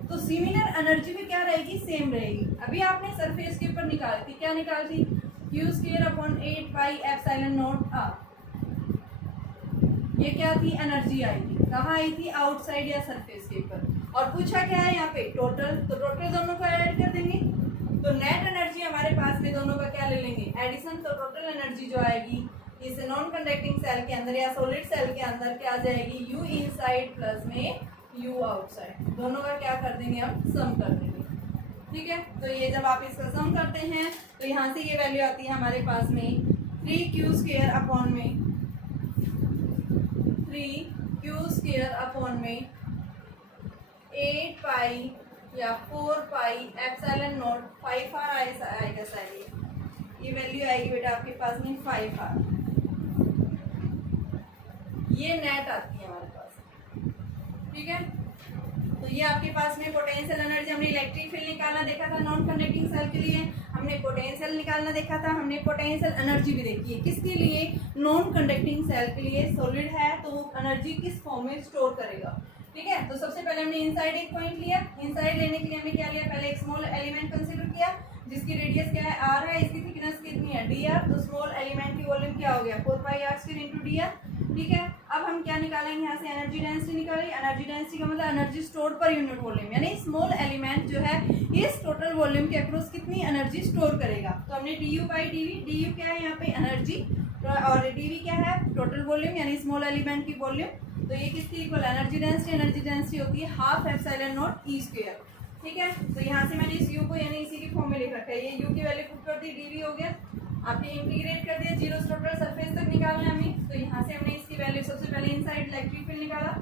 तो सिमिलर एनर्जी भी क्या रहेगी, सेम रहेगी। अभी आपने सरफेस के ऊपर निकाली थी, क्या निकाली थी, Q square upon 8 pi epsilon not R, ये क्या थी, एनर्जी आई थी, कहाँ आई थी, आउटसाइड या सरफेस के ऊपर। और पूछा क्या है यहाँ पे, टोटल, तो टोटल दोनों को ऐड कर देंगे, तो नेट एनर्जी हमारे पास में दोनों का क्या ले लेंगे, एडिशन, तो टोटल एनर्जी जो आएगी इस नॉन कंडक्टिंग सेल के अंदर या सॉलिड सेल के अंदर क्या आ जाएगी, यू इनसाइड प्लस में यू आउटसाइड, दोनों का क्या कर देंगे, हम सम कर देंगे। ठीक है, तो ये जब आप इसका सम करते हैं तो यहाँ से ये वैल्यू आती है हमारे पास में 3q स्क्वायर अपॉन में 3q स्क्वायर अपॉन में 8 पाई या 4 पाई एप्सिलॉन नॉट 5r आएगा शायद, ये वैल्यू आएगी बेटा आपके पास में 5r, ये नेट आती है हमारे पास। ठीक है, तो ये आपके पास में पोटेंशियल एनर्जी, हमने इलेक्ट्रिक फील्ड निकालना देखा था नॉन कंडक्टिंग सेल के लिए, हमने पोटेंशियल निकालना देखा था, हमने पोटेंशियल एनर्जी भी देखी है किसके लिए, नॉन कंडक्टिंग सेल के लिए। सॉलिड है तो वो एनर्जी किस फॉर्म में स्टोर करेगा। ठीक है, तो सबसे पहले हमने इनसाइड एक पॉइंट लिया, इनसाइड लेने के लिए हमने क्या लिया, पहले एक स्मॉल एलिमेंट कंसीडर किया जिसकी रेडियस क्या है आर है, इसकी थिकनेस कितनी है डी आर, तो स्मॉल एलिमेंट की वॉल्यूम क्या हो गया 4 pi R square into D R. ठीक है, अब हम क्या निकालेंगे, यहाँ से एनर्जी डेंसिटी निकालेंगे। एनर्जी डेंसिटी का मतलब energy store per unit volume, यानी स्मॉल एलिमेंट जो है इस टोटल वॉल्यूम के अक्रॉस कितनी एनर्जी स्टोर करेगा। तो हमने D U by D V, D U क्या है यहाँ पे एनर्जी और डी वी क्या है टोटल वॉल्यूम यानी स्मॉल एलिमेंट की वॉल्यूम। तो ये किसकी इक्वल, एनर्जी डेंसिटी होती है half epsilon not E square. ठीक है, तो यहाँ से मैंने इस यू को यानी इसी की फॉर्म में लिख रखा है, ये यू की वैल्यू पुट कर दी, डीवी हो गया, आपने इंटीग्रेट कर दिया, जीरो से टोटल सरफेस तक निकालना है हमें। तो यहाँ से हमने इसकी वैल्यू सबसे पहले इनसाइड इलेक्ट्रिक फील्ड निकाला,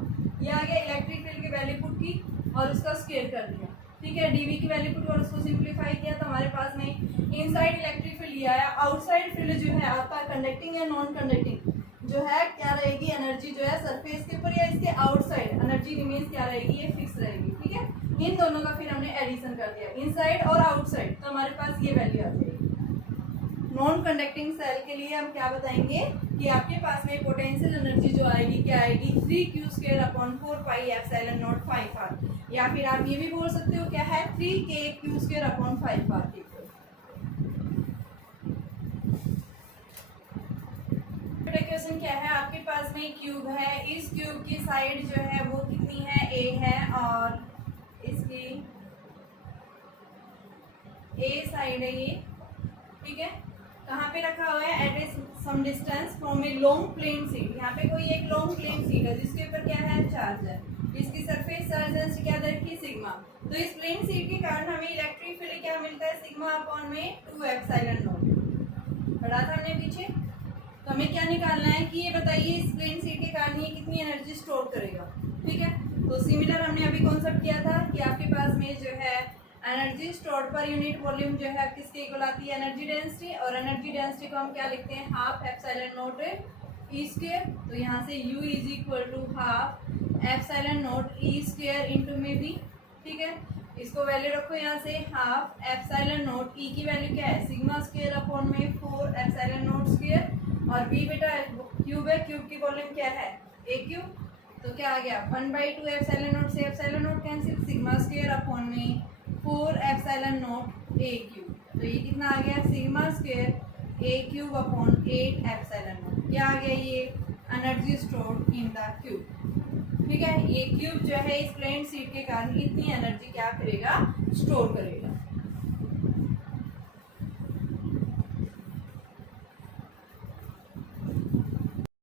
ये आ गया, इलेक्ट्रिक फील्ड की वैल्यू पुट की और उसका स्क्वायर कर दिया। ठीक है, डीवी की वैल्यू पुट और उसको सिंप्लीफाई किया, तो हमारे पास में इनसाइड इलेक्ट्रिक फील्ड ये आया। आउटसाइड फील्ड जो है आपका कंडक्टिंग या नॉन कंडक्टिंग जो है क्या रहेगी, एनर्जी जो है सरफेस के ऊपर या इसके आउटसाइड एनर्जी रिमेन्स क्या रहेगी, ये फिक्स रहेगी। ठीक है, इन दोनों का फिर हमने एडिशन कर दिया इनसाइड और आउटसाइड, तो हमारे पास ये वैल्यू आ जाएगी। नॉन कंडक्टिंग सेल के लिए हम क्या बताएंगे कि आपके पास में पोटेंशियल एनर्जी जो आएगी क्या आएगी 3q square upon 4 pi epsilon not 5r, या फिर आप ये भी बोल सकते हो क्या है 3kq स्क्वायर अपॉन 5r के इक्वल। क्वेश्चन क्या है, आपके पास में क्यूब है, इस क्यूब की साइड जो है वो कितनी है, a है, और इसकी a साइड है ये। ठीक है, कहाँ पे रखा हुआ है, at a some distance from a long plane sheet. यहाँ पे कोई एक लॉन्ग प्लेन सीट है जिसके ऊपर क्या है चार्ज है। इसकी सरफेस चार्ज डेंसिटी क्या दे रखी है, सिग्मा। तो इस प्लेन शीट के कारण हमें इलेक्ट्रिक फील्ड क्या मिलता है, सिग्मा अपॉन में 2 एप्सिलॉन नॉट। पढ़ा था हमने पीछे। तो हमें क्या निकालना है कि ये बताइए इस प्लेन शीट के कारण ये कितनी एनर्जी स्टोर करेगा। ठीक है, तो सिमिलर हमने अभी कॉन्सेप्ट किया था कि आपके पास में जो है energy stored per unit volume जो है किसके इक्वल आती है, एनर्जी डेंसिटी। और एनर्जी डेंसिटी को हम क्या लिखते हैं, half epsilon not E square. तो यहाँ से U is equal to half epsilon not E square into में भी। ठीक है, इसको वैल्यू रखो यहाँ से, हाफ एप्सिलॉन नॉट ई की वैल्यू क्या है, सिग्मा स्क्वायर अपॉन में 4 एप्सिलॉन नॉट स्क्वायर। और बी बेटा क्यूब है, क्यूब की वॉल्यूम क्या है, ए क्यूब। तो क्या आ गया, 1/2 एप्सिलॉन नॉट से epsilon not cancel, sigma square upon में 4 एप्सिलॉन नॉट ए क्यूब। तो ये कितना आ गया, sigma square A cube upon 8 epsilon not. क्या आ गया, ये energy stored in the cube. ठीक है, ये क्यूब जो है इस प्लेन शीट के कारण इतनी एनर्जी क्या करेगा, स्टोर करेगा।